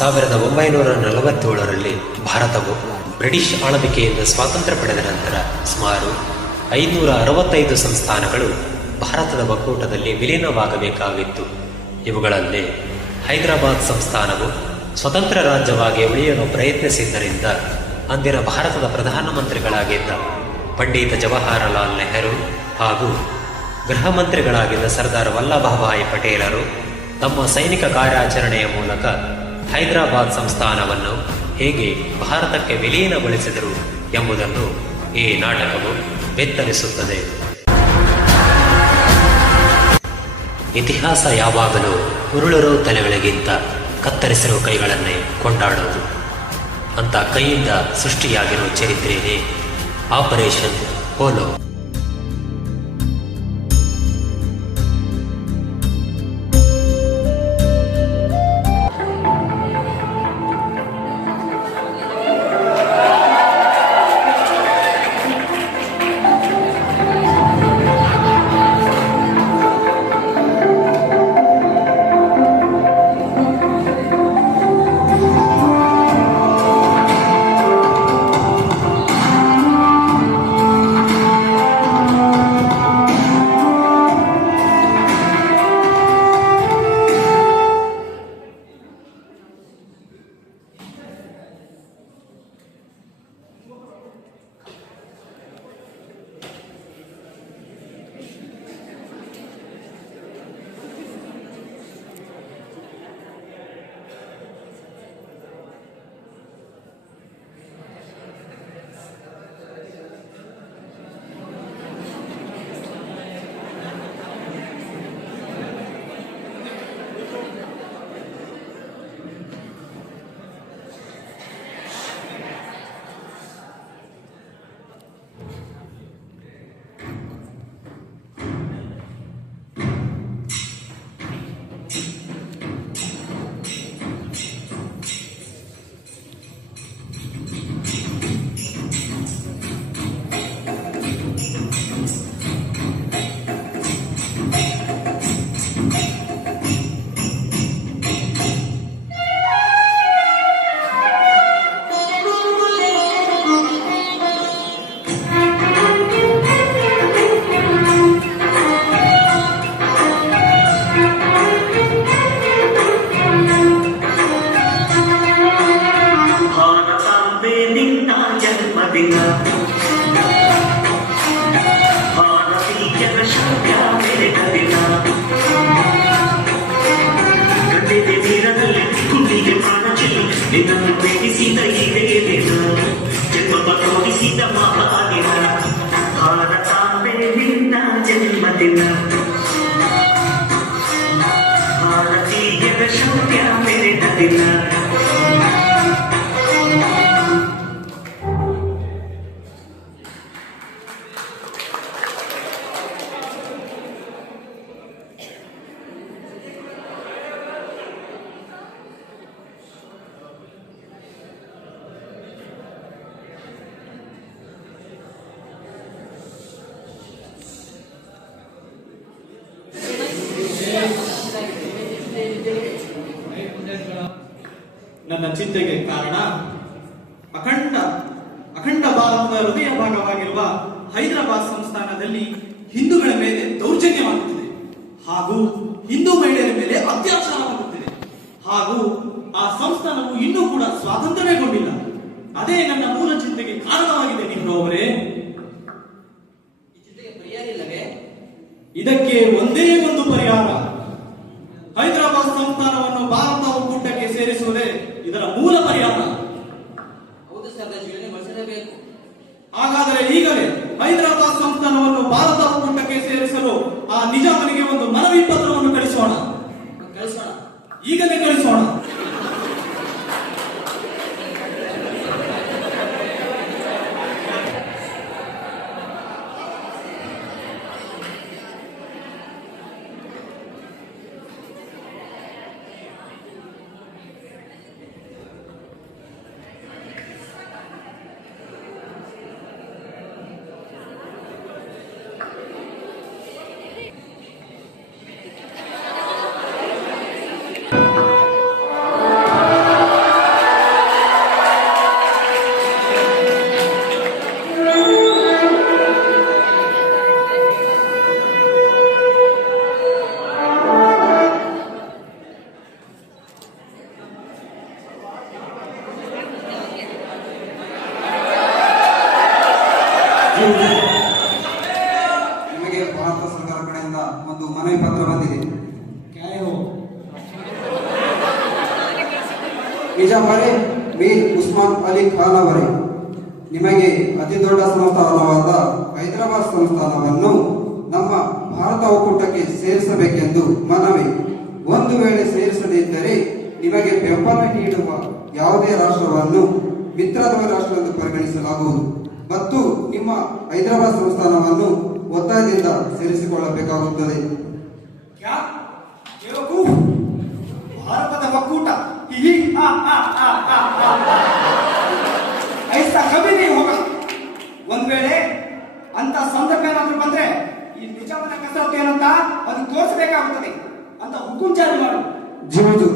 1947ರಲ್ಲಿ ಭಾರತವು ಬ್ರಿಟಿಷ್ ಆಳ್ವಿಕೆಯಿಂದ ಸ್ವಾತಂತ್ರ್ಯ ಪಡೆದ ನಂತರ ಸುಮಾರು 565 ಸಂಸ್ಥಾನಗಳು ಭಾರತದ ಒಕ್ಕೂಟದಲ್ಲಿ ವಿಲೀನವಾಗಬೇಕಾಗಿತ್ತು. ಇವುಗಳಲ್ಲಿ ಹೈದರಾಬಾದ್ ಸಂಸ್ಥಾನವು ಸ್ವತಂತ್ರ ರಾಜ್ಯವಾಗಿ ಉಳಿಯಲು ಪ್ರಯತ್ನಿಸಿದ್ದರಿಂದ ಅಂದಿನ ಭಾರತದ ಪ್ರಧಾನಮಂತ್ರಿಗಳಾಗಿದ್ದ ಪಂಡಿತ ಜವಾಹರಲಾಲ್ ನೆಹರು ಹಾಗೂ ಗೃಹ ಮಂತ್ರಿಗಳಾಗಿದ್ದ ಸರ್ದಾರ್ ವಲ್ಲಭಭಾಯಿ ಪಟೇಲರು ತಮ್ಮ ಸೈನಿಕ ಕಾರ್ಯಾಚರಣೆಯ ಮೂಲಕ ಹೈದರಾಬಾದ್ ಸಂಸ್ಥಾನವನ್ನು ಹೇಗೆ ಭಾರತಕ್ಕೆ ವಿಲೀನಗೊಳಿಸಿದರು ಎಂಬುದನ್ನು ಈ ನಾಟಕವು ಬೆತ್ತರಿಸುತ್ತದೆ. ಇತಿಹಾಸ ಯಾವಾಗಲೂ ಉರುಳಿರೋ ತಲೆಗಳಿಗಿಂತ ಕತ್ತರಿಸಿರೋ ಕೈಗಳನ್ನೇ ಕೊಂಡಾಡೋದು. ಅಂತ ಕೈಯಿಂದ ಸೃಷ್ಟಿಯಾಗಿರೋ ಚರಿತ್ರೆಯೇ ಆಪರೇಷನ್ ಪೋಲೋ. ನನ್ನ ಚಿಂತೆಗೆ ಕಾರಣ ಅಖಂಡ ಭಾರತದ ಹೃದಯ ಭಾಗವಾಗಿರುವ ಹೈದರಾಬಾದ್ ಸಂಸ್ಥಾನದಲ್ಲಿ ಹಿಂದೂಗಳ ಮೇಲೆ ದೌರ್ಜನ್ಯವಾಗುತ್ತಿದೆ ಹಾಗೂ ಹಿಂದೂ ಮಹಿಳೆಯರ ಮೇಲೆ ಅತ್ಯಾಚಾರವಾಗುತ್ತಿದೆ ಹಾಗೂ ಆ ಸಂಸ್ಥಾನವು ಇನ್ನೂ ಕೂಡ ಸ್ವಾತಂತ್ರ್ಯಗೊಂಡಿಲ್ಲ. ಅದೇ ನನ್ನ ಮೂಲ ಚಿಂತೆಗೆ ಕಾರಣವಾಗಿದೆ. ನೆಹರು ಅವರೇ, ಇದಕ್ಕೆ ಒಂದೇ ಒಂದು ಪರಿಹಾರ. ಹೈದರಾಬಾದ್ ಸಂಸ್ಥಾನವನ್ನು ಭಾರತ ಒಕ್ಕೂಟಕ್ಕೆ ಸೇರಿಸುವುದೇ ಇದರ ಮೂಲ ಪರಿಹಾರ. ಹಾಗಾದರೆ ಈಗಲೇ ಹೈದರಾಬಾದ್ ಸಂಸ್ಥಾನವನ್ನು ಭಾರತ ಒಕ್ಕೂಟಕ್ಕೆ ಸೇರಿಸಲು ಆ ನಿಜಾಮನಿಗೆ ಒಂದು ಮನವಿ ಪತ್ರವನ್ನು ಕಳಿಸೋಣ. ಈಗಲೇ ಕಳಿಸೋಣ. ನಿಮಗೆ ಭಾರತ ಸರ್ಕಾರ ಕಡೆಯಿಂದ ಒಂದು ಮನವಿ ಪತ್ರ ಬಂದಿದೆ. ನಿಜಾಮರೇ ಮೀರ್ ಉಸ್ಮಾನ್ ಅಲಿ ಖಾನ್ ಅವರೇ, ನಿಮಗೆ ಅತಿ ದೊಡ್ಡ ಸಂಸ್ಥಾನವಾದ ಹೈದರಾಬಾದ್ ಸಂಸ್ಥಾನವನ್ನು ನಮ್ಮ ಭಾರತ ಒಕ್ಕೂಟಕ್ಕೆ ಸೇರಿಸಬೇಕೆಂದು ಮನವಿ. ಒಂದು ವೇಳೆ ಸೇರಿಸದಿದ್ದರೆ ನಿಮಗೆ ಬೆಂಬಲ ನೀಡುವ ಯಾವುದೇ ರಾಷ್ಟ್ರವನ್ನು ಮಿತ್ರತ್ವ ರಾಷ್ಟ್ರವೆಂದು ಪರಿಗಣಿಸಲಾಗುವುದು ಮತ್ತು ನಿಮ್ಮ ಹೈದರಾಬಾದ್ ಸಂಸ್ಥಾನವನ್ನು ಒತ್ತಾಯದಿಂದ ಸೇರಿಸಿಕೊಳ್ಳಬೇಕಾಗುತ್ತದೆ. ಭಾರತದ ಒಕ್ಕೂಟ ಐಸಾ ಕವಿ ನೀವು ಹೋಗ. ಒಂದ್ ವೇಳೆ ಅಂತ ಸಂದರ್ಭ ಏನಾದ್ರೂ ಬಂದ್ರೆ ಈ ನಿಜವನ್ನ ಕಸರತ್ತು ಏನಂತ ಅದು ತೋರಿಸಬೇಕಾಗುತ್ತದೆ ಅಂತ ಹುಕುಂ ಜಾರಿ ಮಾಡು. ಜೀವಜು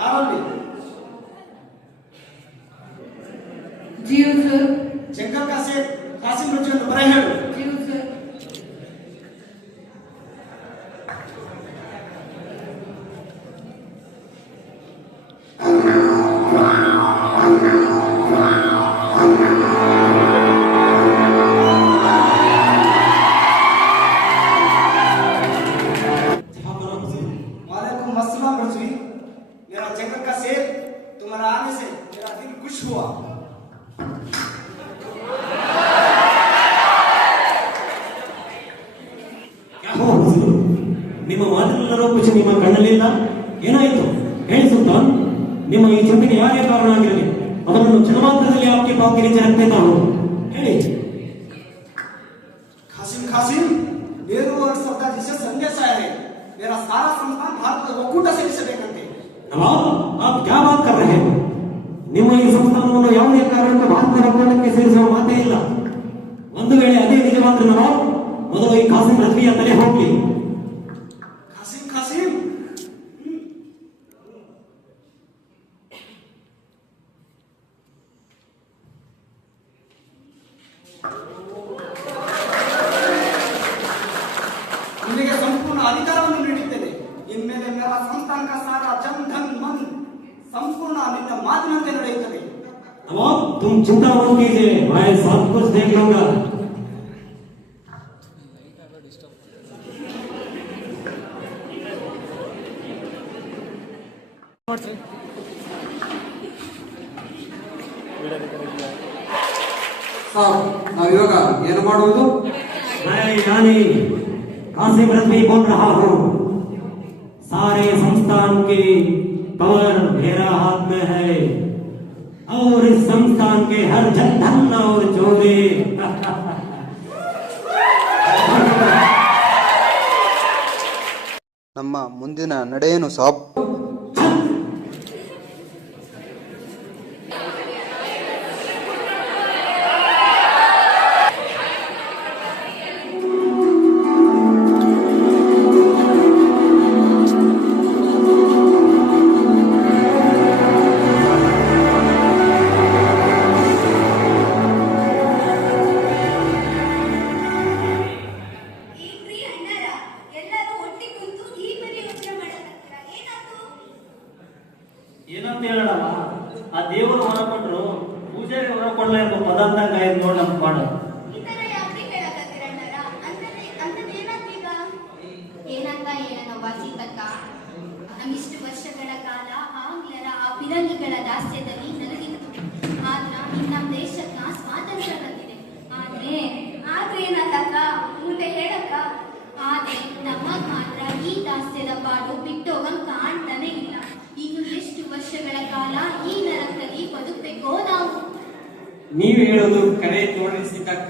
ಯಾರಲ್ಲಿ ಜಿಯೋ ಸರ್. ಶಂಕರ್ ಕಾಸಿಂ ರಜೆಯನ್ನು ಬರ ಹೇಳು. ಜಿಯೋ ಸರ್. वालेकुम अस्सलाम रजवी, मेरा जंगल का शेर तुम्हारा आने से मेरा दिल खुश हुआ. ನಿಮ್ಮ ಮಾತುಗಳಲ್ಲರೂ ಖುಷಿ ನಿಮ್ಮ ಕಣ್ಣಲ್ಲಿಲ್ಲ. ಏನಾಯಿತು ಹೇಳಿ ಸುಲ್ತಾನ್. ನಿಮ್ಮ ಈ ಚಿಂತೆಗೆ ಯಾರೇ ಕಾರಣ ಆಗಿರಲಿ ಅದನ್ನು ಕ್ಷಣಮಾತ್ರದಲ್ಲಿ आपके पाँव के नीचे रख देता हूं. ಹೇಳಿ. खासिम नेहरू और सरदार जी से संदेश आया है. मेरा सारा संस्थान भारत ಒಕ್ಕೂಟ ಸೇರಿಸಬೇಕಂತೆ. नवाब आप क्या बात कर रहे हैं? ನಿಮ್ಮ ಈ ಸಂಸ್ಥಾನವನ್ನು ಯಾವುದೇ ಕಾರಣಕ್ಕೂ ಭಾರತದ ಒಕ್ಕೂಟಕ್ಕೆ ಸೇರಿಸುವ ಮಾತೇ ಇಲ್ಲ. ಒಂದು ವೇಳೆ ಅದೇ ನಿಜವಾದ್ರೆ ನವಾಬ್ ಮೊದಲು ಈ ಕಾಸಿಂ ರಜ್ವಿಯ ತಲೆ ಹೋಗ್ಲಿ. खासिम ನಿಮಗೆ ಸಂಪೂರ್ಣ ಅಧಿಕಾರವನ್ನು ನೀಡುತ್ತೇನೆ. ಇನ್ಮೇಲೆ ಮೇರ ಸಂಸ್ಥಾನ का सारा जन धन मन संपूर्ण ನಿನ್ನ ಮಾತಿನಂತೆ ನಡೆಯುತ್ತದೆ. नवाब तुम चिंता मत कीजिए, मैं सब कुछ देख लूंगा. ಸಾಬ್, ನಾವಿವಾಗ ಏನು ಮಾಡುವುದು? मैं यानी कासिम रजवी बोल रहा हूँ. सारे संस्थान की पावर मेरा हाथ में है और इस संस्थान के हर जन धन और चोरी ನಮ್ಮ ಮುಂದಿನ ನಡೆಯೇನು ಸಾಬ್? ಏನಂತ ಹೇಳೋಣ, ಆ ದೇವರು ಹೊರ ಕೊಟ್ಟರು ಪೂಜಾರಿ ಹೊರ ಕೊಡ್ಲೇ ಇರೋ ಪದಾರ್ಥ ಕಾಯ್ದು ನೋಡಿ ನಮ್ಗೆ ಮಾಡು. ಇಷ್ಟು ವರ್ಷಗಳ ಕಾಲ ಆಂಗ್ಲರ ಆ ಪಿರಂಗಿಗಳ ದಾಸ್ಯದಲ್ಲಿ ನಲಗಿತ್ತು. ಆದ್ರ ನಮ್ಮ ದೇಶಕ್ಕ ಸ್ವಾತಂತ್ರ್ಯ ಬಂದಿದೆ. ಆದ್ರೆ ಏನಕ್ಕ ಮುಂದೆ ಹೇಳಕ್ಕ ಆದ್ರೆ ನಮಗ್ ಮಾತ್ರ ಈ ದಾಸ್ಯದ ಪಾಡು ಬಿಟ್ಟೋಗಂಗ್ ಕಾಣ್ತಾನೆ ಇಲ್ಲ. ಇನ್ನು ಎಷ್ಟು ವರ್ಷಗಳ ಕಾಲ ಈ ನರಕದಲ್ಲಿ ಬದುಕಬೇಕೋ ನಾವು? ನೀವ್ ಹೇಳೋದು ಕರೆ ನೋಡ್ರಿ ಸೀತಕ್ಕ.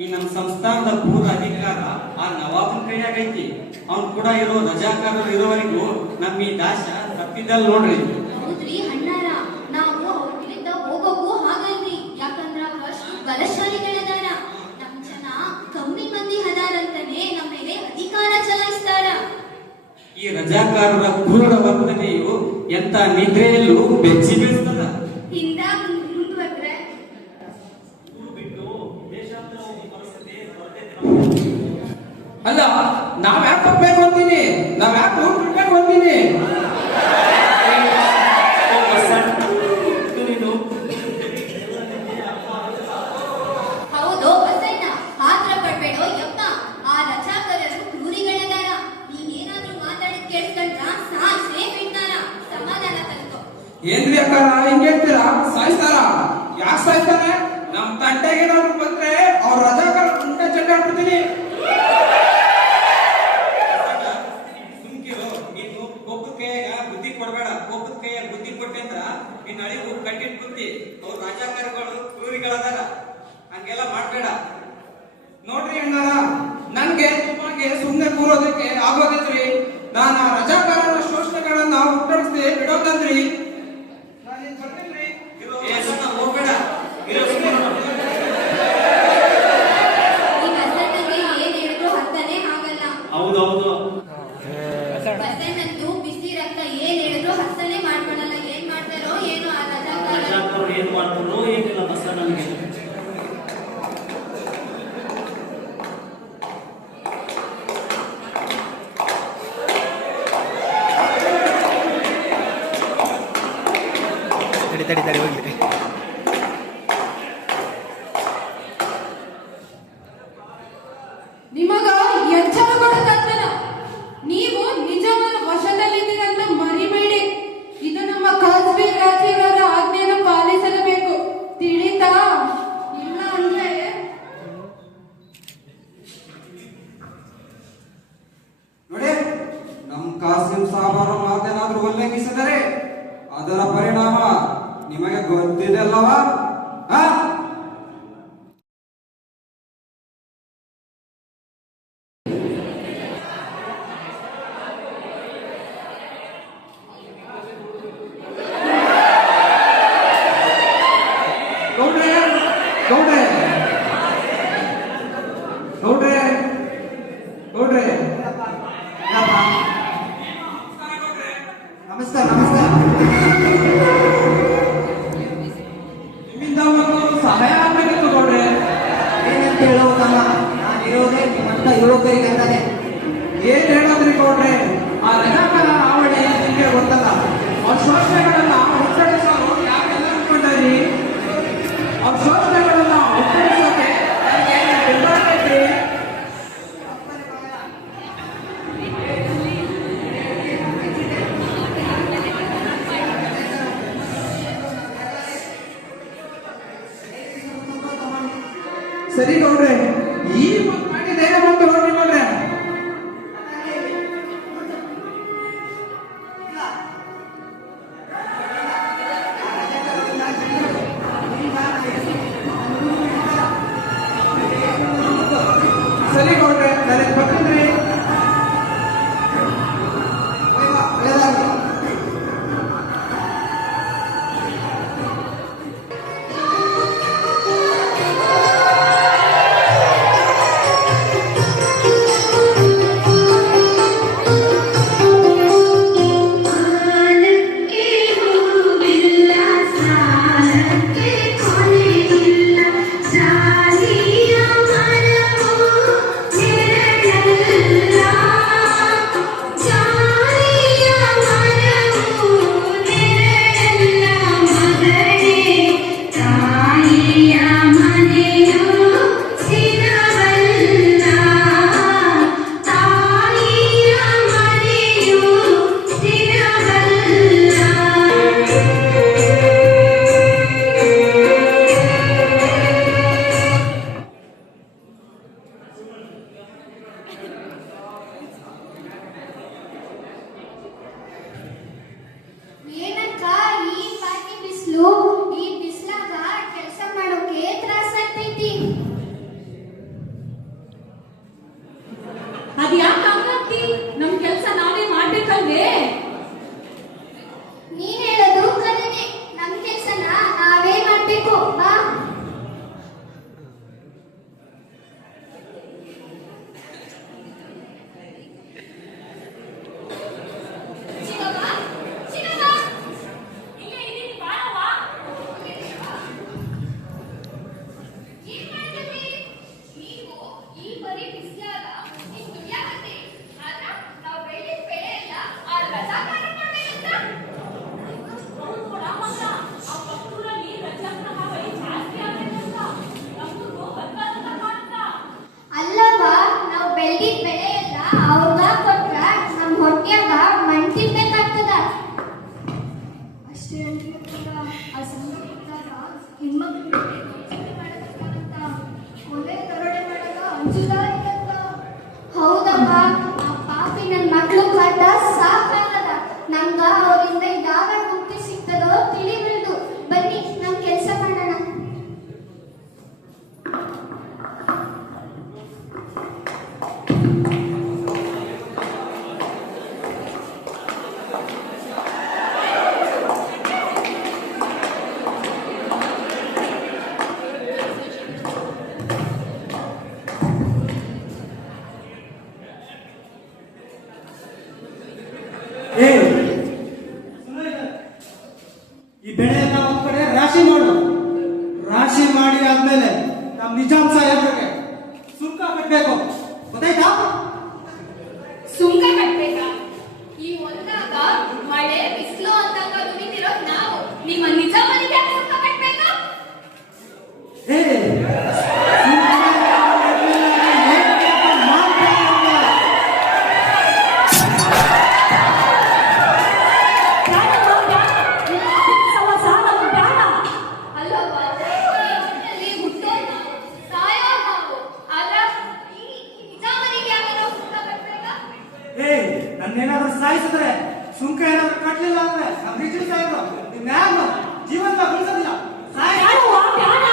ಈ ನಮ್ಮ ಸಂಸ್ಥಾನದ ಪೂರ್ಣ ಅಧಿಕಾರ ಆ ನವಾಬನ ಕೈಯಾಗೈತಿ. ಅವ್ನ್ ಕೂಡ ಇರೋ ರಜಾಕಾರರು ಇರೋವರೆಗೂ ನಮ್ಮ ಈ ದಾಶ ತಪ್ಪಿದ್ದಲ್ ನೋಡ್ರಿ. ಹೌದ್ರಿ ಅಣ್ಣಾರ, ನಾವು ಅವ್ರ ವಿರುದ್ಧ ಹೋಗೋಕು ಹಾಗಲ್ರಿ. ಯಾಕಂದ್ರ ಅವ್ರು ಅಷ್ಟು ಬಲಶಾಲಿಗಳದಾರ. ನಮ್ ಜನ ಕಮ್ಮಿ ಮಂದಿ ಹದಾರಂತಾನೆ ನಮ್ಮ ಮೇಲೆ ಅಧಿಕಾರ ಚಲಾಯಿಸ್ತಾರ. ಈ ರಜಾಕಾರರ ಕ್ರೂರ ವರ್ತನೆಯು ಎಂತ ನಿದ್ರೆಯಲ್ಲೂ ಬೆಚ್ಚಿ ಬೀಳ್ತದ. ಹಿಂದ ಮುಂದುವರೆದ್ರೆ ಊರು ಬಿಟ್ಟು ದೇಶಾಂತರ ಹೋಗಿ ಅಲ್ಲ ನಾವ್ ಯಾಕೆ ಹೋಗ್ಬೇಕು ಅಂತೀನಿ, ನಾವ್ ಯಾಕೆ ಊಟ ಬಿಡ್ಬೇಕು ಅಂತೀನಿ. ಹೌದು ಬಸಣ್ಣ, ಆತ್ರ ಪಡ್ಬೇಡೋ ಯಪ್ಪ. ಆ ರಜಾಕರರು ಕ್ರೂರಿಗಳದಾರ. ನೀನೇನಾದ್ರೂ ಮಾತಾಡಿದ್ ಕೇಳ್ಕೊಂಡ್ರ ಸಾಯ್ಸೇ ಬಿಡ್ತಾರ. ಸಮಾಧಾನ ತಂದ್ಕೋ. ಏನ್ರಿ ಅಕ್ಕಾರ ಹಿಂಗ್ ಹೇಳ್ತೀರಾ? ಸಾಯ್ತಾರ? ಯಾಕೆ ಸಾಯ್ತಾರೆ? ನಮ್ ತಂಟೆಗೆ ಏನಾದ್ರು ಬಂದ್ರೆ ಅವ್ರ ರಜಾಕಾರ ಉಂಟ ಚಂಡ ಹಾಕ್ಬಿಡ್ತೀನಿ. ಸುಮ್ಕಿರು, ನೀನು ಒಬ್ಬ ಕೈಯಾಗ ಬುದ್ಧಿ ಕೊಡ್ಬೇಡ. ಒಬ್ಬ ಕೈಯಾಗ ಬುದ್ಧಿ ಕೊಟ್ಟೆ ಅಂದ್ರ ನಿನ್ನ ಅಳಿವು ಕಟ್ಟಿಟ್ ಬುದ್ಧಿ. ಅವ್ರ ರಾಜಕಾರಗಳು ಕ್ರೂರಿಗಳದಾರ, ಹಂಗೆಲ್ಲ ಮಾಡ್ಬೇಡ. ನೋಡ್ರಿ ಅಣ್ಣಾರ, ನನ್ಗೆ ನಿಮಗೆ ಸುಮ್ನೆ ಕೂರೋದಕ್ಕೆ ಆಗೋದಿಲ್ರಿ. ನಾನು ಆ ರಜಾಕಾರರ ಶೋಷಣೆಗಳನ್ನ ಹುಟ್ಟಡಿಸಿ ಬಿಡೋದಂದ್ರಿ. ನಾನೇನ್ ಬರ್ತಿಲ್ರಿ. ಏ ಸಣ್ಣ ಹೋಗ್ಬೇಡ, ಇರೋ ಈ ಬಸಣ್ಣಗೆ ಏನ್ ಹೇಳಿದ್ರು ಅರ್ಥನೇ ಆಗಲ್ಲ. ಹೌದೌದು. ಬಸಣ್ಣಂತೂ ಬಿಸಿ ರಕ್ತ ಏನ್ ಹೇಳಿದ್ರು ಅರ್ಥನೇ ಮಾಡ್ಕೊಳಲ್ಲ. ಏನ್ ಮಾಡ್ತಾರೋ ಏನೋ ಆ ರಜಾಕಾರ. ರಜಾಕರು ಏನ್ ಮಾಡ್ತಾರೋ ಏನಿಲ್ಲ ಬಸಣ್ಣನಿಗೆ. ತಡಿ ಹೋಗ್ಲಿ. ನಿಮಗ ಎಚ್ಚರ ಕೊಡಕತ್ತನ. ನೀವು ನಿಜವಾದ ವಶದಲ್ಲಿದ್ದೀರಂತ ಮರಿಬೇಡಿ. ಇದು ನಮ್ಮ ಖಾಸಗಿ ರಾಜ್ಯಗಳ ಆಜ್ಞೆಯನ್ನು ಪಾಲಿಸಲೇಬೇಕು, ತಿಳಿತಾ? ಇಲ್ಲ ಅಂದ್ರೆ ನೋಡಿ, ನಮ್ ಕಾಸಿಂ ಸಾಬರ ಮಾತೇನಾದ್ರೂ ಉಲ್ಲಂಘಿಸಿದರೆ ಅದರ ಪರಿಣಾಮ ನಿಮಗೆ ಗೊತ್ತಿದೆ ಅಲ್ಲವಾ? ಗೌಡ್ರೆ ಗೌಡ್ರೆ ಗೌಡ್ರೆ ಗೌಡ್ರೆ ನಮಸ್ಕಾರ ನಮಸ್ಕಾರ. ನಿಮ್ಮಿಂದ ಒಂದು ಸಹಾಯ ಆಗ್ಬೇಕಿತ್ತು ಗೌಡ್ರೆ. ಏನಂತ ಹೇಳುವುದಮ್ಮ, ನಾನಿರೋದೇ ನಿಮ್ಮಂತ ಯುವಕರಿಗಂತಾನೆ. ಏನ್ ಹೇಳೋದ್ರಿ ಗೌಡ್ರೆ, ಆ ರಜಾಕರ ಹಾವಳಿ ನಿಮ್ಗೆ ಗೊತ್ತಲ್ಲ. ಅವ್ರ ಶೋಷಣೆಗಳನ್ನ ಹುಟ್ಟಡಿಸೋರು ಯಾರೆಲ್ಲ ಅನ್ಕೊಂಡ್ರಿ? ಅವ್ರ ಶೋಷಣೆಗಳನ್ನ ಹುಟ್ಟಡಿಸೋಕೆ ನನಗೆ ಬೆಂಬಲ ಐತ್ರಿ. ಸರಿ ಗೌಡ್ರೆ, ಈ ಒಂದು ಮಾಡಿ ಧೈರ್ಯ ಬಂತು ನೋಡ್ರಿ ಗೌಡ್ರೆ. ಸರಿ ಗೌಡ್ರೆ, ನನಗೆ ಬರ್ತಿದ್ರಿ. ಒಳ್ಳೆದಾಗ್ಲಿ. ಹುಚ್ಚುದಾರಿಯತ್ತ. ಹೌದಪ್ಪ, ಆ ಪಾಪಿ ನನ್ ಮಕ್ಳು ಕಂಡ ಸಾಕಾಗದ. ನಮ್ಗ ಅವರಿಂದ ಯಾವ ಮುಕ್ತಿ ಸಿಗ್ತದೋ ತಿಳಿಬಿಡ್ದು. ಬನ್ನಿ ನಮ್ ಕೆಲ್ಸ ಮಾಡೋಣ. ಏ ಈ ಬೆಳೆಯನ್ನ ಒಂದ್ ಕಡೆ ರಾಶಿ ಮಾಡು. ರಾಶಿ ಮಾಡಿ ಆದ್ಮೇಲೆ ನಮ್ ನಿಜಾಮ್ ಸಾಹೇಬ್ರಿಗೆ ಸುಂಕ ಕಟ್ಬೇಕು, ಗೊತ್ತಾಯ್ತಾ? ಸುಂಕ ಕಟ್ಬೇಕಾ? ಈ ಹೊಲ್ದಾಗ ಮಳೆ ಬಿಸಿಲು ಅಂದಾಗ ದುಡಿತಿರೋದ್ ನಾವು. ನಿಮ್ಮ ನಿಜ ಮನೆಗೆ ಸುಂಕ ಕಟ್ಬೇಕಾ? ಏ ಅಲ್ಲಪ್ಪ, ಈ ಮಣ್ಣಲ್ಲಿ ಹುಟ್ಟೋದ್ ನಾವು, ಸಾಯೋದ್ ನಾವು. ಆದ್ರ ಈ ನಿಜ ಮನೆಗೆ ಯಾಕೆ ನಾವು ಸುಂಕ ಕಟ್ಬೇಕಾ? ಏ ನನ್ನೇನಾದ್ರೂ ಸಾಯಿಸಿದ್ರೆ ಸುಂಕ ಏನಾದ್ರೂ ಕಟ್ಲಿಲ್ಲ ಅಂದ್ರೆ ನಮ್ ನಿಜಾಮ್ ಸಾಹೇಬ್ರು ಇನ್ಯಾರು ಜೀವನ ಬೆಳೆಸೋದಿಲ್ಲ. ಸಾಯ ದೇವರ,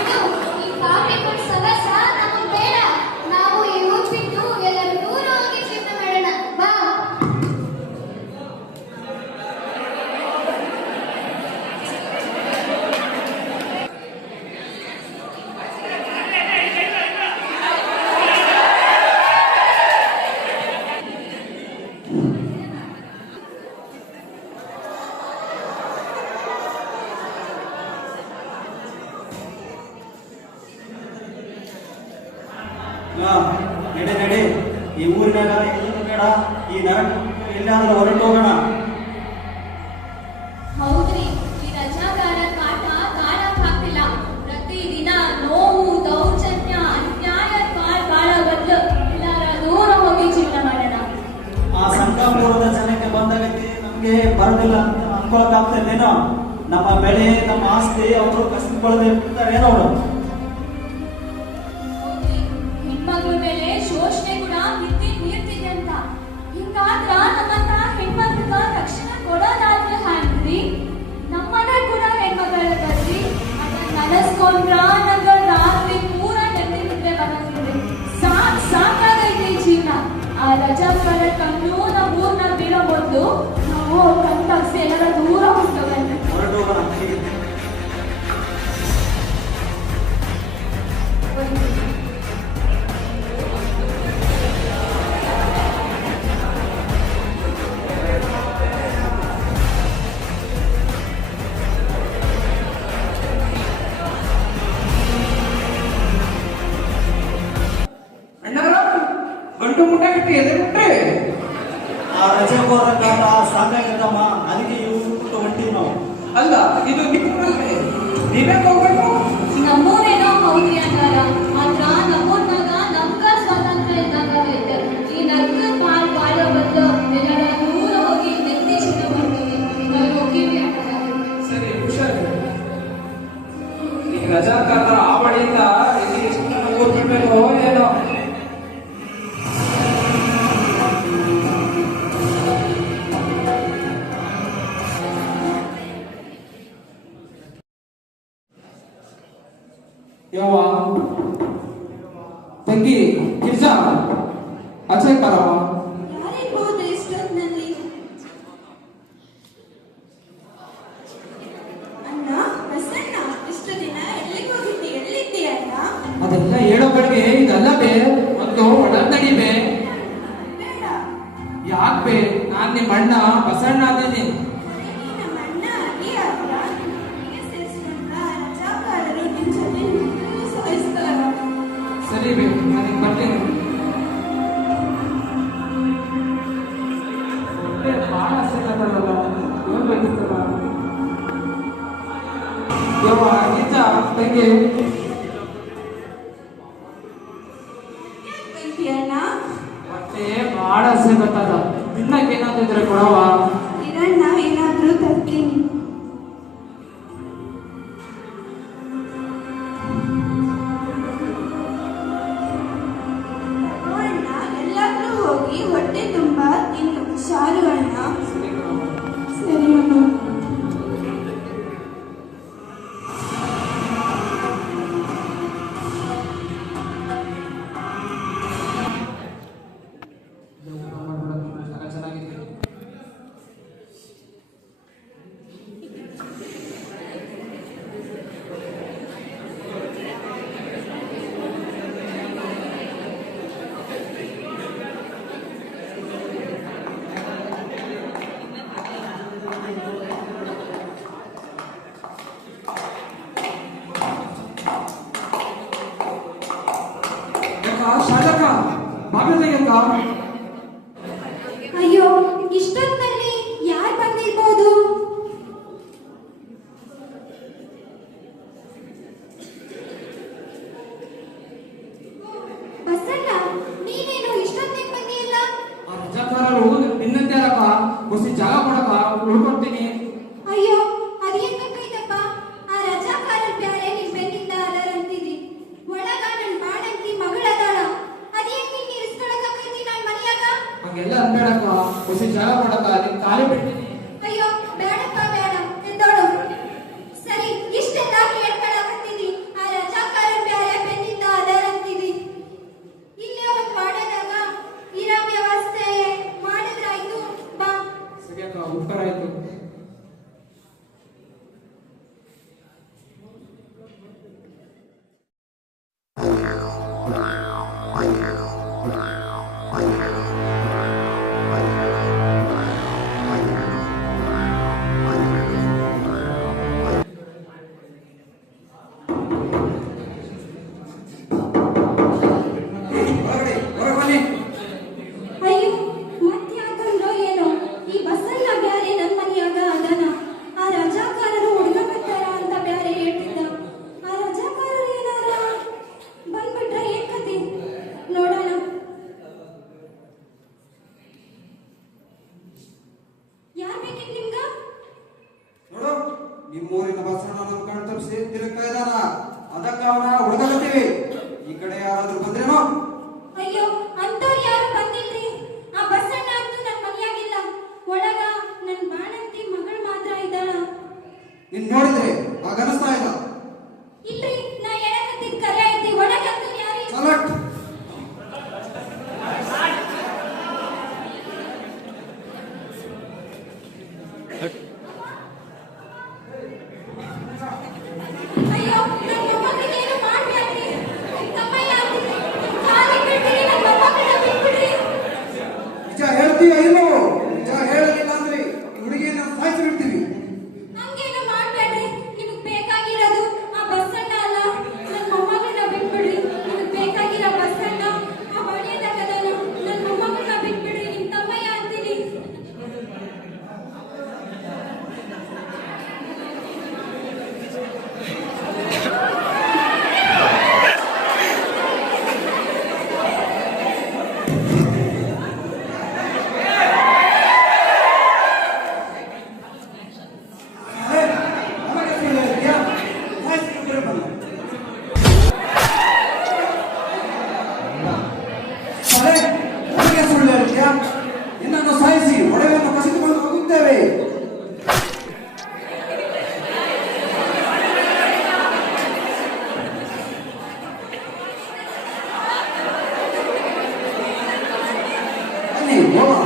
ಇದು ಈ ಕಾಪಿಗಳು ಸವಸ ನಮಗ್ ಬೇಡ. ನಾವು ಈ ಊರ್ ಬಿಟ್ಟು ಎಲ್ಲರೂ ದೂರ ಹೋಗಿ ಜೀವನ ಮಾಡೋಣ. ಬಾ. ನಡೆ ನಡೆ, ಈ ಊರಿನಾಗ ಎಲ್ಲೂ ಬೇಡ, ಈ ನರಕ ಎಲ್ಲಾದ್ರೂ ಹೊರಟು ಹೋಗೋಣ. ಹೌದ್ರಿ, ಈ ರಜಾಗಾರ ಕಾಟ ಕಾಣಕ್ ಆಗ್ತಿಲ್ಲ. ಪ್ರತಿದಿನ ನೋವು, ದೌರ್ಜನ್ಯ, ಅನ್ಯಾಯ ಕಾಳ ಬದಲು ಎಲ್ಲಾರ ದೂರ ಹೋಗಿ ಜೀವನ ಮಾಡೋಣ. ಆ ಸಂಘಪೂರ್ವದ ಜನಕ್ಕೆ ಬಂದಾಗೈತಿ, ನಮ್ಗೆ ಬರೋದಿಲ್ಲ ಅಂತ ಅನ್ಕೊಳಕ್ ಆಗ್ತದೇನೋ. ನಮ್ಮ ಬೆಳೆ, ನಮ್ಮ ಆಸ್ತಿ ಅವರು ಕಸಿದುಕೊಳ್ಳದೆ ಇರ್ತಾರೇನೋ ಅವರು. ಹೌದ್ರಿ, ಹೆಣ್ಮಕ್ಳ ಮೇಲೆ ಶೋಷಣೆ ಕೂಡ ನೀರ್ತಿದೆ ಅಂತ. ಹಿಂಗಾದ್ರ ನಮ್ಮಂತ ಹೆಣ್ಮಕ್ಳ ರಕ್ಷಣೆ ಕೊಡೋದಾದ್ರೆ ಹ್ಯಾಂಗ್ರಿ? ನಮ್ಮನೆ ಕೂಡ ಹೆಣ್ಮಕ್ಳ ಕಲ್ಸಿ ಅದನ್ನ ನನಸ್ಕೊಂಡ್ರ ನಂಗ ರಾತ್ರಿ ಪೂರ ನೆತ್ತಿ ನಿದ್ರೆ ಬರೋದಿದೆ. ಸಾಕಾಗೈತಿ ಜೀವನ. ಆ ರಜಾಕಾರ ಕಣ್ಣು ನಮ್ಮ ಊರ್ನ ಬೀಳೋ ಮೊದ್ಲು ನಾವು ಕಣ್ ತಗ್ಸಿ ಎಲ್ಲರ ದೂರ ಹೋಗ್ತವೆ. ಹೊರಟು ಹೋಗೋಣ. ಅಣ್ಣಾರ ಗಂಟು ಮುಟ್ಟ ಕಟ್ಟಿ ಎದೆ ಮುಟ್ರೆ ಆ ರಜೆ ಹೋದ ಕಾಲ ಸಾಕಾಗಿದ್ದಮ್ಮ, ಅದಕ್ಕೆ ಇವ್ರು ಬಿಟ್ಟು ಹೊಂಟೀವಿ ನಾವು. ಅಲ್ಲ, ಇದು ನಿಮ್ಮೂರಲ್ಲೇ ನೀವೇ ಹೋಗ್ಬೇಕು. ನಮ್ಮೂರೇನೋ ಹೌದ್ರಿ ಅಣ್ಣಾರ, ಆದ್ರ ನಮ್ಮೂರ್ನಾಗ ನಮ್ಗ ಸ್ವಾತಂತ್ರ್ಯ ಇದ್ದಂಗಾಗೈತೆ. ಈ ನರ್ಕ ಬಾಳೋ ಬದಲು ಎಲ್ಲರ ದೂರ ಹೋಗಿ ನೆತ್ತಿ ಚಿನ್ನ ಮಾಡ್ತೀವಿ. ನಾವು ಹೋಗಿವಿ ಅಣ್ಣಾರ. ಸರಿ, ಹುಷಾರು. ಈ ರಜಾಕಾರರ ಆವಳಿಯಿಂದ ಇಲ್ಲಿ ಎಷ್ಟು ಊರ್ ಬಿಡ್ಬೇಕು ಏನೋ. ಯವ್ವ ತಂಗಿ ಕಿರ್ಜ ಆಚೆ ಬರವ. ಯಾರಿರ್ಬೋದು ಇಷ್ಟೊತ್ತಿನಲ್ಲಿ? ಅಣ್ಣ, ಬಸಣ್ಣ, ಇಷ್ಟು ದಿನ ಎಲ್ಲಿಗೆ ಹೋಗಿದ್ದಿ? ಎಲ್ಲಿದ್ದೀಯ ಅಣ್ಣ? ಅದೆಲ್ಲ ಹೇಳೋ ಕಡೆಗೆ ಇದೆಲ್ಲ ಬೇ ಒಂದು ಒಡಂಬಡಿ ಬೇ. ಬೇಡ, ಯಾಕೆ ಬೇ? ನಾನ್ ನಿಮ್ಮ ಅಣ್ಣ ಬಸಣ್ಣ ಅದೇನಿ. ನಮ್ಮ ಅಣ್ಣ ಅಡ್ಡಿ ಅಲ್ಲ. ಹೀಗೆ ಸೇರಿಸ್ಕೊಂಡ ರಜಾಕಾರರು ನಿನ್ ಜೊತೆ ನಿಂತು ಸಾಯಿಸ್ತಾರ. ಸರಿ ಬೇ, ನನಗೆ ಬರ್ತೀನಿ. ಬಹಳ ಸಿಗಲ್ಲ, ನೋಡ್ಬೇಕಿತ್ತಲ್ಲ. ಯವ್ವ ನಿಜ ತಂಗಿ. ಅಣ್ಣ, ಮತ್ತೆ ಬಾ ಮಾಡಸೆ ಗೊತ್ತದ. ತಿನ್ನಕ್ಕೆ ಏನಾದಿದ್ರೆ ಕೊಡವ. ಇರಣ್ಣ, ಏನಾದ್ರೂ ತರ್ತೀನಿ. ಅಣ್ಣ, ಎಲ್ಲಾದ್ರೂ ಹೋಗಿ ಹೊಟ್ಟೆ ತುಂಬಾ ತಿನ್ನು. ಶಾಲು ಅಣ್ಣ. ಸರಿ ಅಣ್ಣ. ಚೆನ್ನಾಗಿದೆ. ಶಾಲಕ ಬಾಗಿಲು ತೆಗೆಯಕ್ಕ. ಅಯ್ಯೋ, ಇಷ್ಟೊತ್ತಲ್ಲಿ ಯಾರು ಬಂದಿರ್ಬೋದು? ಬಸಣ್ಣ, ನೀನೇನು ಇಷ್ಟೊತ್ತಿಗೆ ಬಂದಿಲ್ಲ? ಆ ರಜಾಕಾರರು ನಿನ್ನಂತೆ ಅಲ್ಲಕ್ಕ, ಹೊಸ ಜಾಗ ಕೊಡಕ ಉಳ್ಕೊಡ್ತೀನಿ. ಅಯ್ಯೋ, ಅದೇನಕ್ಕೈತಪ್ಪ? ಆ ರಜಾಕಾರರ ಬ್ಯಾರೆ ನಿನ್ ಬೆನ್ನಿಂದ ಅಲರಂತಿದಿ. ಒಳಗ ನನ್ ಬಾಣಂತಿ ಮಗಳದಾಳ. ಅದೇನ್ ನೀನ್ ಇರಿಸ್ಕೊಳಕಾಕೈತಿ ನನ್ ಮನ್ಯಾಗ? ಹಂಗೆಲ್ಲ ಅನ್ಬೇಡಕ್ಕ, ಹೊಸ ಜಾಗ ಕೊಡಕ ನಿನ್ ಕಾಲೇ ಬಿಡ್ತೀನಿ. ಅಯ್ಯೋ, ಬೇಡಪ್ಪ ಬೇಡ, ಎದ್ದೋಳು. ಸರಿ, ಇಷ್ಟೆಲ್ಲ ಕೇಳ್ಕೊಳಕತ್ತೀನಿ. ಆ ರಜಾಕಾರರ ಬ್ಯಾರೆ ಬೆನ್ನಿಂದ ಅಲರಂತಿದಿ. ಇಲ್ಲೇ ಒಂದ್ ವಾರ್ಡನಾಗ ಇರೋ ವ್ಯವಸ್ಥೆ ಮಾಡಿದ್ರಾಯ್ತು. ಬಾ. ಸರಿ ಅಕ್ಕ, ಉಪಕಾರ ಆಯ್ತು. ಅಯ್ಯೋ, ಮತ್ತ್ಯಾಕಂದ್ರೋ ಏನೋ ಈ ಬಸ್ಸನ್ನ ಬ್ಯಾರೆ ನನ್ ಮನ್ಯಾಗ ಅದನ. ಆ ರಜಾಕಾರರು ಹುಡುಗಕತ್ತಾರ ಅಂತ ಬ್ಯಾರೆ ಹೇಳ್ತಿದ್ದ. ಆ ರಜಾಕಾರರು ಏನಾರ ಬಂದ್ಬಿಟ್ರ ಏನ್ ಕತೆ ನೋಡೋಣ. ಯಾರ್ ಬೇಕಿತ್ ನಿಮ್ಗ? ನೋಡು, ನಿಮ್ಮೂರಿನ ಬಸಣ್ಣ ನಮ್ಮ ಕಣ್ ತಪ್ಪಿಸಿ ತಿರುಗ್ತಾ ಇದ್ದಾನ. ಅದಕ್ಕ ಅವನ ಹುಡುಗತ್ತೀವಿ. ಈ ಕಡೆ ಯಾರಾದ್ರೂ ಬಂದ್ರೇನೋ? ಅಯ್ಯೋ, ಅಂತವ್ರು ಯಾರು ಬಂದಿಲ್ರಿ. ಆ ಬಸ್ಸಣ್ಣ ಅಂತೂ ನನ್ ಮನ್ಯಾಗಿಲ್ಲ. ಒಳಗ ನನ್ ಬಾಣಂತಿ ಮಗಳು ಮಾತ್ರ ಇದ್ದಾಳ. ನಿನ್ ನೋಡಿದ್ರೆ ಆಗ ಅನಿಸ್ತಾ ಇಲ್ಲ. ಇಲ್ರಿ, ನಾ ಹೇಳಕತ್ತಿದ್ ಕರೆ ಐತಿ. ಒಳಗಂತೂ ಯಾರು ಇಲ್ಲ. ಸಲಟ್. ಅಯ್ಯೋ, ನನ್ ಮೊಮ್ಮಗನಿಗೆ ಏನು ಮಾಡ್ಬ್ಯಾಡ್ರಿ. ತಮ್ಮಯ್ಯ, ಕಾಲಿಗ್ ಬಿಡ್ರಿ, ನನ್ ಮೊಮ್ಮಗನ್ನ ಬಿಟ್ಬಿಡ್ರಿ. ನಿಜ ಹೇಳ್ತೀಯ ಇಲ್ಲೋ? ನಿಜ ಹೇಳಲಿಲ್ಲ ಅಂದ್ರೆ ಈ ಹುಡುಗಿಯನ್ನ ಸಾಯಿಸಿ ಬಿಡ್ತೀವಿ. ಹಂಗೇನು ಮಾಡ್ಬೇಡ್ರಿ. ನಿಮಗ್ ಬೇಕಾಗಿರೋದು ಆ ಬಸ್ಸಣ್ಣ ಅಲ್ಲ, ನನ್ ಮೊಮ್ಮಗನ್ನ ಬಿಟ್ಬಿಡ್ರಿ. ನಿಮಗ್ ಬೇಕಾಗಿರೋ ಬಸ್ಸಣ್ಣ ಆ ಹೊಳೆಯದಾಗದಲ್ಲ. ನನ್ ಮೊಮ್ಮಗನ್ನ ಬಿಟ್ಬಿಡ್ರಿ. ನಿಮ್ ತಮ್ಮಯ್ಯ ಅಂತೀನಿ. ನಮಗೆ ಸುಳ್ಳು ಹೇಳ್ತೀಯಾ? ಸಾಯಿಸಿ ಬಿಡ್ತೀರಲ್ಲ. ಸರಿ, ನಮಗೆ ಸುಳ್ಳು ಹೇಳ್ತೀಯಾ? ನಿನ್ನನ್ನು ಸಾಯಿಸಿ ಒಡವೆಯನ್ನು ಕಸಿದುಕೊಂಡು ಹೋಗುತ್ತೇವೆ. ಬನ್ನಿ, ಹೋಗೋಣ.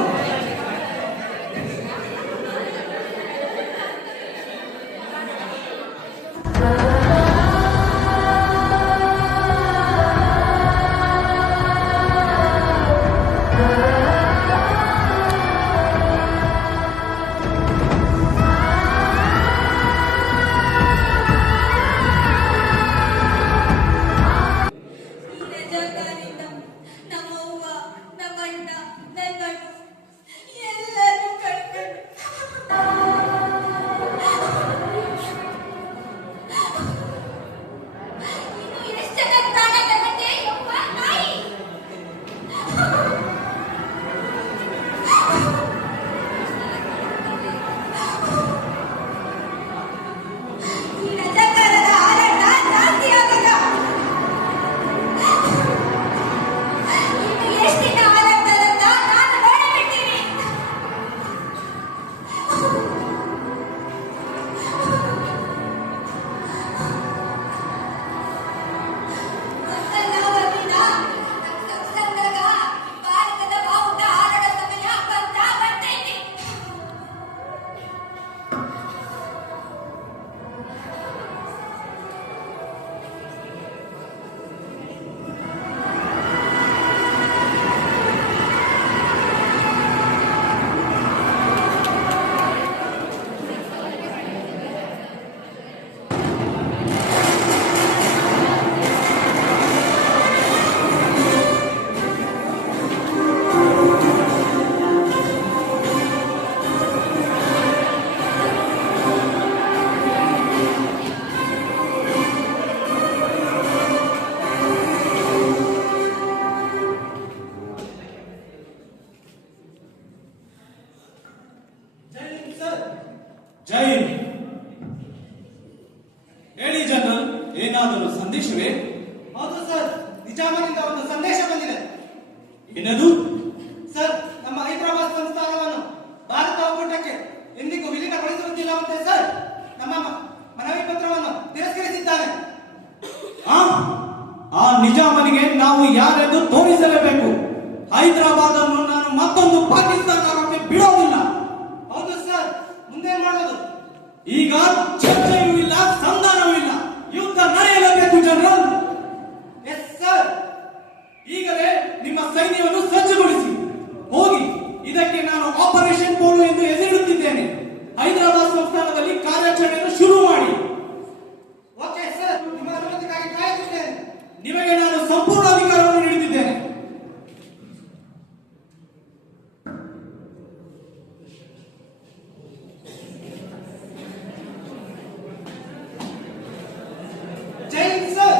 ಈ ರಜಾಕಾರಿಂದ ನಮ್ಮವ್ವ, ನಮ್ಮಣ್ಣ, ನನ್ ಗಂಡ ಜೈ ಹಿಂದ್. ಹೇಳಿ ಜನರಲ್, ಏನಾದರೂ ಸಂದೇಶವೇ? ಹೌದು ಸರ್, ನಿಜಾಮನಿಂದ ಒಂದು ಸಂದೇಶ ಬಂದಿದೆ. ಏನದು? ಸರ್, ನಮ್ಮ ಹೈದರಾಬಾದ್ ಸಂಸ್ಥಾನವನ್ನು ಭಾರತ ಒಕ್ಕೂಟಕ್ಕೆ ಎಂದಿಗೂ ವಿಲೀನಗೊಳಿಸುವುದಿಲ್ಲವಂತೆ ಸರ್. ನಮ್ಮ ಮನವಿ ಪತ್ರವನ್ನು ತಿರಸ್ಕರಿಸಿದ್ದಾನೆ. ಆ ನಿಜಾಮನಿಗೆ ನಾವು ಯಾರೆಂದು ತೋರಿಸಲೇಬೇಕು. ಹೈದರಾಬಾದ್ ಅನ್ನು ನಾನು ಮತ್ತೊಂದು ಪಾಕಿಸ್ತಾನ ಆಗೋಕೆ ಬಿಡೋದಿಲ್ಲ. ಹೌದು ಸರ್, ಮುಂದೆ ಮಾಡೋದು? ಈಗ ಚರ್ಚೆಯೂ ಇಲ್ಲ, ಸಂಧಾನವೂ ಇಲ್ಲ, ಯುದ್ಧ ನಡೆಯಲೇಬೇಕು ಜನರಲ್. Yes sir. ಈಗಲೇ ನಿಮ್ಮ ಸೈನ್ಯವನ್ನು ಸಜ್ಜುಗೊಳಿಸಿ ಹೋಗಿ. ಇದಕ್ಕೆ ನಾನು ಆಪರೇಷನ್ ಪೋಲೋ ಎಂದು ಹೆಸರಿಡುತ್ತಿದ್ದೇನೆ. ಹೈದರಾಬಾದ್ ಸಂಸ್ಥಾನದಲ್ಲಿ ಕಾರ್ಯಾಚರಣೆಯನ್ನು ಶುರು ಮಾಡಿ. ಓಕೆ ಸರ್, ನಿಮ್ಮ ಅನುಮತಿಗಾಗಿ ಕಾಯುತ್ತಿದ್ದೇನೆ. ನಿಮಗೆ ನಾನು ಸಂಪೂರ್ಣ ಅಧಿಕಾರವನ್ನು ನೀಡುತ್ತಿದ್ದೇನೆ. ಜೈ ಹಿಂದ್ ಸರ್.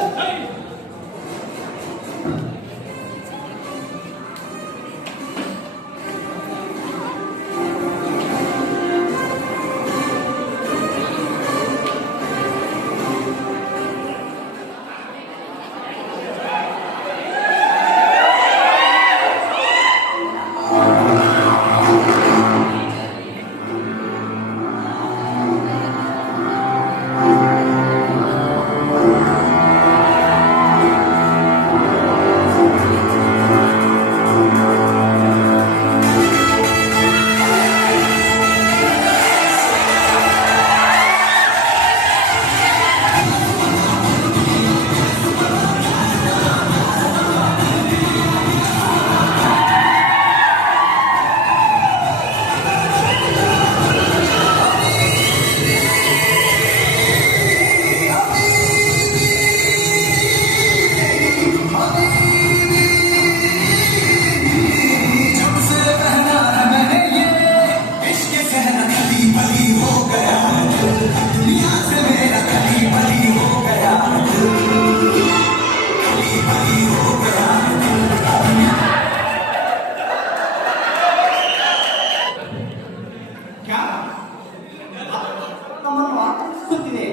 ನಮ್ಮನ್ನು ಆಕರ್ಷಿಸುತ್ತಿದೆ.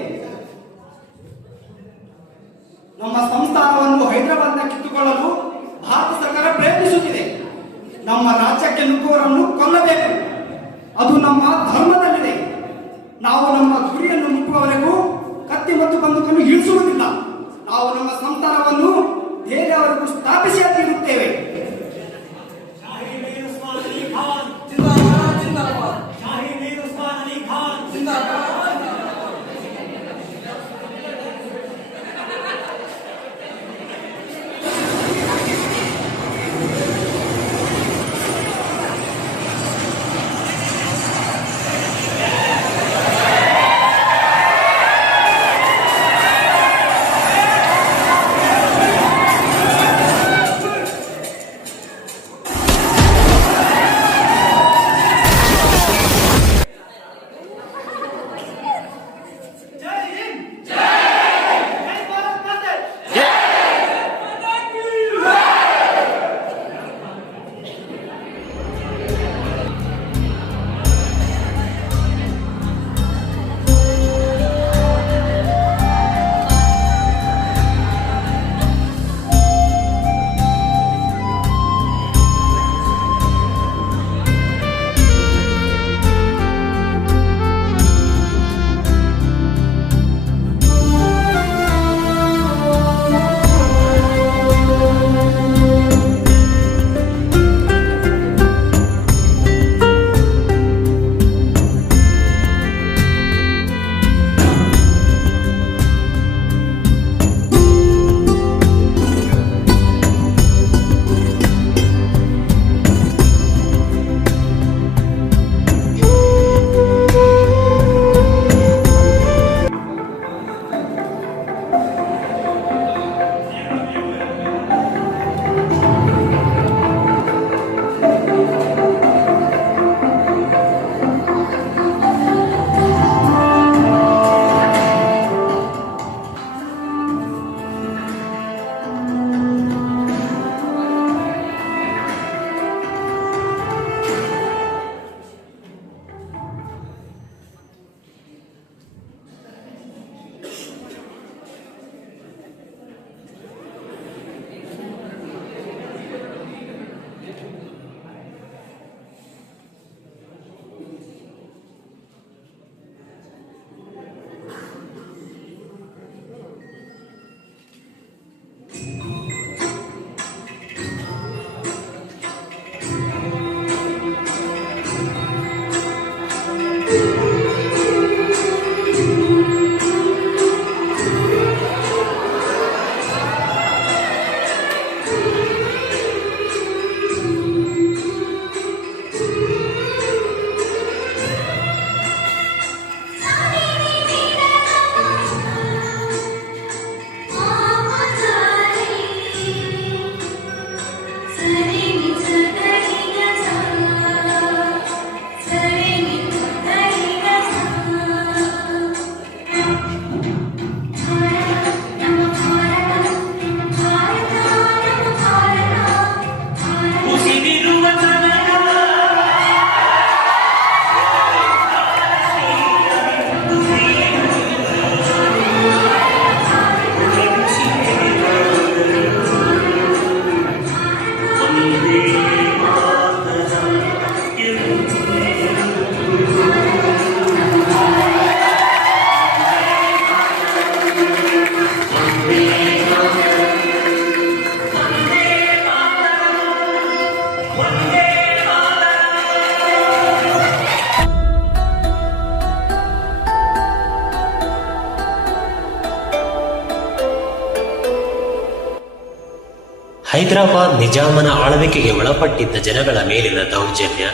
ನಮ್ಮ ಸಂಸ್ಥಾನವನ್ನು ಹೈದರಾಬಾದ್ನ ಕಿತ್ತುಕೊಳ್ಳಲು ಭಾರತ ಸರ್ಕಾರ ಪ್ರಯತ್ನಿಸುತ್ತಿದೆ. ನಮ್ಮ ರಾಜ್ಯಕ್ಕೆ ನುಗ್ಗುವವರನ್ನು ಕೊಲ್ಲಬೇಕು. ಅದು ನಮ್ಮ ಧರ್ಮದಲ್ಲಿದೆ. ನಾವು ನಮ್ಮ ಗುರಿಯನ್ನು ಮುಟ್ಟುವವರೆಗೂ ಕತ್ತಿ ಮತ್ತು ಬಂದೂಕನ್ನು ಇಳಿಸುವುದಿಲ್ಲ. ನಾವು ನಮ್ಮ ಸಂಸ್ಥಾನವನ್ನು ಬೇರೆಯವರಿಗೂ ಸ್ಥಾಪಿಸಿ ಇರುತ್ತೇವೆ. शाही मीर उस्मान अली खान ಜಿಂದಾಬಾದ್, ಜಿಂದಾಬಾದ್, शाही मीर उस्मान अली खान ಜಿಂದಾಬಾದ್. ಹೈದರಾಬಾದ್ ನಿಜಾಮನ ಆಳ್ವಿಕೆಗೆ ಒಳಪಟ್ಟಿದ್ದ ಜನಗಳ ಮೇಲಿನ ದೌರ್ಜನ್ಯ,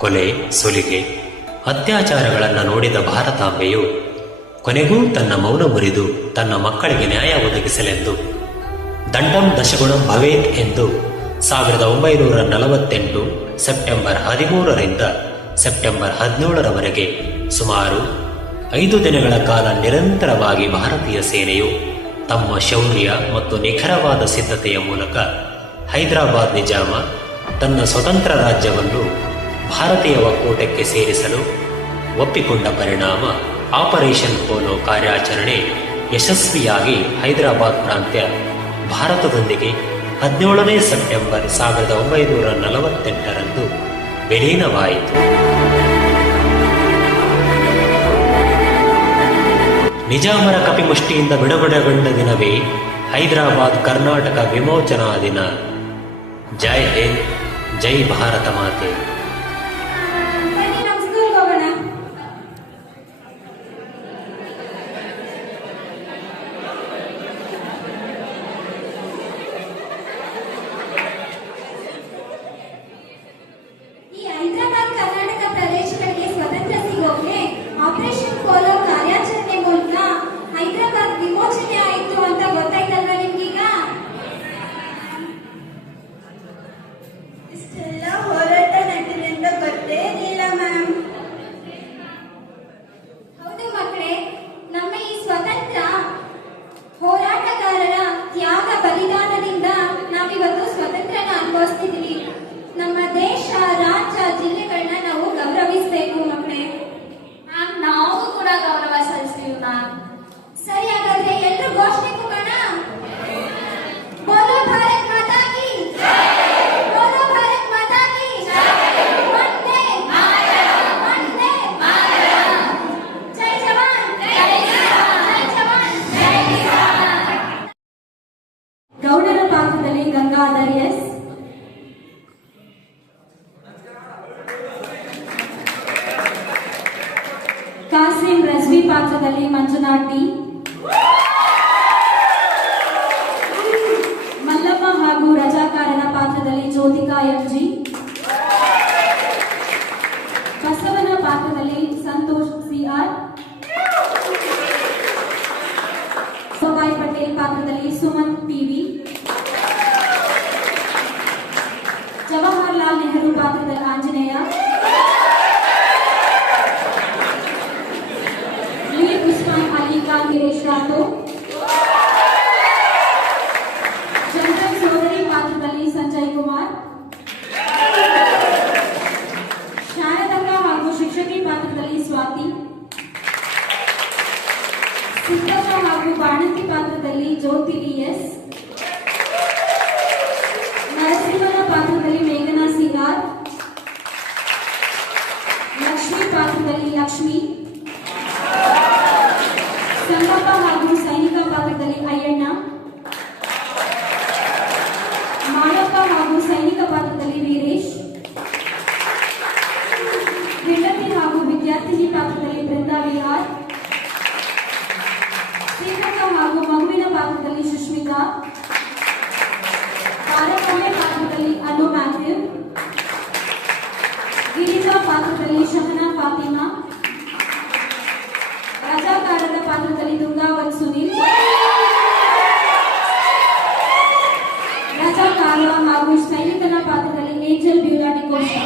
ಕೊಲೆ, ಸುಲಿಗೆ, ಅತ್ಯಾಚಾರಗಳನ್ನು ನೋಡಿದ ಭಾರತಾಂಬೆಯು ಕೊನೆಗೂ ತನ್ನ ಮೌನ ಮುರಿದು ತನ್ನ ಮಕ್ಕಳಿಗೆ ನ್ಯಾಯ ಒದಗಿಸಲೆಂದು ದಂಡಂ ದಶಗುಣಂ ಭವೇತ್ ಎಂದು 1948 ಸೆಪ್ಟೆಂಬರ್ 13ರಿಂದ ಸೆಪ್ಟೆಂಬರ್ 17ರವರೆಗೆ ಸುಮಾರು 5 ದಿನಗಳ ಕಾಲ ನಿರಂತರವಾಗಿ ಭಾರತೀಯ ಸೇನೆಯು ತಮ್ಮ ಶೌರ್ಯ ಮತ್ತು ನಿಖರವಾದ ಸಿದ್ಧತೆಯ ಮೂಲಕ ಹೈದರಾಬಾದ್ ನಿಜಾಮ ತನ್ನ ಸ್ವತಂತ್ರ ರಾಜ್ಯವನ್ನು ಭಾರತೀಯ ಒಕ್ಕೂಟಕ್ಕೆ ಸೇರಿಸಲು ಒಪ್ಪಿಕೊಂಡ ಪರಿಣಾಮ ಆಪರೇಷನ್ ಪೋಲೋ ಕಾರ್ಯಾಚರಣೆ ಯಶಸ್ವಿಯಾಗಿ ಹೈದರಾಬಾದ್ ಪ್ರಾಂತ್ಯ ಭಾರತದೊಂದಿಗೆ 17ನೇ ಸೆಪ್ಟೆಂಬರ್ 1948ರಂದು ವಿಲೀನವಾಯಿತು. ನಿಜಾಮರ ಕಪಿಮುಷ್ಟಿಯಿಂದ ಬಿಡುಗಡೆಗೊಂಡ ದಿನವೇ ಹೈದರಾಬಾದ್ ಕರ್ನಾಟಕ ವಿಮೋಚನಾ ದಿನ. ಜೈ ಹಿಂದ್, ಜೈ ಭಾರತ ಮಾತೆ. ಬನ್ನಿ ನಮ್ಮ ಸ್ಕೂಲ್ಗೆ ಹೋಗೋಣ. ಈ ಹೈದರಾಬಾದ್ ಕರ್ನಾಟಕ ಪ್ರದೇಶಗಳಿಗೆ ಸ್ವತಂತ್ರ ಸಿಗೋಕೆ ಆಪರೇಷನ್ ಪೋಲೋ ಕಾರ್ಯಾಚರಣೆ ಮೂಲಕ ಹೈದರಾಬಾದ್ ವಿಮೋಚನೆ ಆಯಿತು ಅಂತ ಗೊತ್ತಾಯ್ತಲ್ವಾ ನಿಮ್ಗೀಗ? ಇಷ್ಟೆಲ್ಲ ಹೋರಾಟ ನಡೆದಿದೆ ಅಂತ ಗೊತ್ತೇ ಇಲ್ಲ ಮ್ಯಾಮ್. ಹೌದು ಮಕ್ಕಳೇ, ನಮ್ಮ ಈ ಸ್ವತಂತ್ರ ಹೋರಾಟಗಾರರ ತ್ಯಾಗ ಬಲಿದಾನದಿಂದ ನಾವಿವತ್ತು ಸ್ವತಂತ್ರನ ಅನುಭವಿಸ್ತಿದ್ದೀವಿ. ನಮ್ಮ ದೇಶ, ರಾಜ್ಯ, ಜಿಲ್ಲೆಗಳನ್ನ ನಾವು ಗೌರವಿಸಬೇಕು ಮಕ್ಕಳೇ. ಮ್ಯಾಮ್, ನಾವು ಕೂಡ ಗೌರವ ಸಲ್ಲಿಸ್ತೀವಿ ಮ್ಯಾಮ್. ಸರಿ, ಹಾಗಾದ್ರೆ ಎಲ್ಲರೂ ಘೋಷಣೆ ಕೂಗೋಣ. ಬೋಲೋ ಭಾರತ್ ಮಾತಾ ಕಿ ಜೈ, ಬೋಲೋ ಭಾರತ್ ಮಾತಾ ಕಿ ಜೈ, ವಂದೇ ಮಾತರಂ, ವಂದೇ ಮಾತರಂ. ಜೈ ಜವಾನ್ ಜೈ ಕಿಸಾನ್, ಜೈ ಜವಾನ್ ಜೈ ಕಿಸಾನ್. ಗೌಡರ ಪಾತ್ರದಲ್ಲಿ ಗಂಗಾಧರ್ ಎಸ್, ಕಾಸಿಂ ರಜ್ವಿ ಪಾತ್ರದಲ್ಲಿ ಮಂಜುನಾಥ್ ಡಿ, ಮಲ್ಲಮ್ಮ ಹಾಗೂ ರಜಾಕಾರನ ಪಾತ್ರದಲ್ಲಿ ಜ್ಯೋತಿಕಾ ಎಂಜಿ, ಬಸವನ ಪಾತ್ರದಲ್ಲಿ ಸಂತೋಷ್ ಸಿಆರ್, ಸೋಬಾಯಿ ಪಟೇಲ್ ಪಾತ್ರದಲ್ಲಿ ಸುಮನ್ ಪಿವಿ, ಜವಾಹರ್ಲಾಲ್ ನೆಹರು ಪಾತ್ರದಲ್ಲಿ ಆಂಜನೇಯ, ಮೀರ್ ಉಸ್ಮಾನ್ ಅಲಿ ಖಾನ್ ಗಿರೀಶ್ ರಾಥೋಡ್, ಚಂದ್ರನ್ ಸೋದರಿ ಪಾತ್ರದಲ್ಲಿ ಸಂಜಯ್ ಕುಮಾರ್, ಶಾರದಕ್ಕ ಹಾಗೂ ಶಿಕ್ಷಕಿ ಪಾತ್ರದಲ್ಲಿ ಸ್ವಾತಿ, ಸಿದ್ದಮ್ಮ ಹಾಗೂ ಬಾಣಂತಿ ಪಾತ್ರದಲ್ಲಿ ಜ್ಯೋತಿ ಎಸ್, ನರಸಿಂಹನ ಪಾತ್ರದಲ್ಲಿ ಮೇಘನಾ ಸಿಆರ್, ಲಕ್ಷ್ಮಿ ಪಾತ್ರದಲ್ಲಿ ಲಕ್ಷ್ಮಿ, ಸಂಗಪ್ಪ ಹಾಗೂ ಸೈನಿಕ ಪಾತ್ರದಲ್ಲಿ ಅಯ್ಯಣ್ಣ, ಮಾಳಪ್ಪ ಹಾಗೂ ಸೈನಿಕ ಪಾತ್ರದಲ್ಲಿ ವೀರೇಶ್, ಹೆಂಡತಿ ಹಾಗೂ ವಿದ್ಯಾರ್ಥಿನಿ ಪಾತ್ರದಲ್ಲಿ ಬೃಂದಾ ವಿಹಾರ್, ಸೀತಕ್ಕ ಹಾಗೂ ಮಗುವಿನ ಪಾತ್ರದಲ್ಲಿ ಸುಷ್ಮಿತಾ, ತಾರಕಮ್ಮೆ ಪಾತ್ರದಲ್ಲಿ ಅನು ಮ್ಯಾಥ್ಯೂ, ಗಿರಿಜಾ ಪಾತ್ರದಲ್ಲಿ ಶಹನಾ ಫಾತಿಮಾ, ರಜಾಕಾರರ ಪಾತ್ರದಲ್ಲಿ ದುರ್ಗಾವತ್ ಸುನೀಲ್, ರಜಾಕಾರ ಹಾಗೂ ಸೈನಿಕನ ಪಾತ್ರದಲ್ಲಿ ಏಂಜಲ್ ಬ್ಯೂರಾ ಡಿಕೋಶಾ.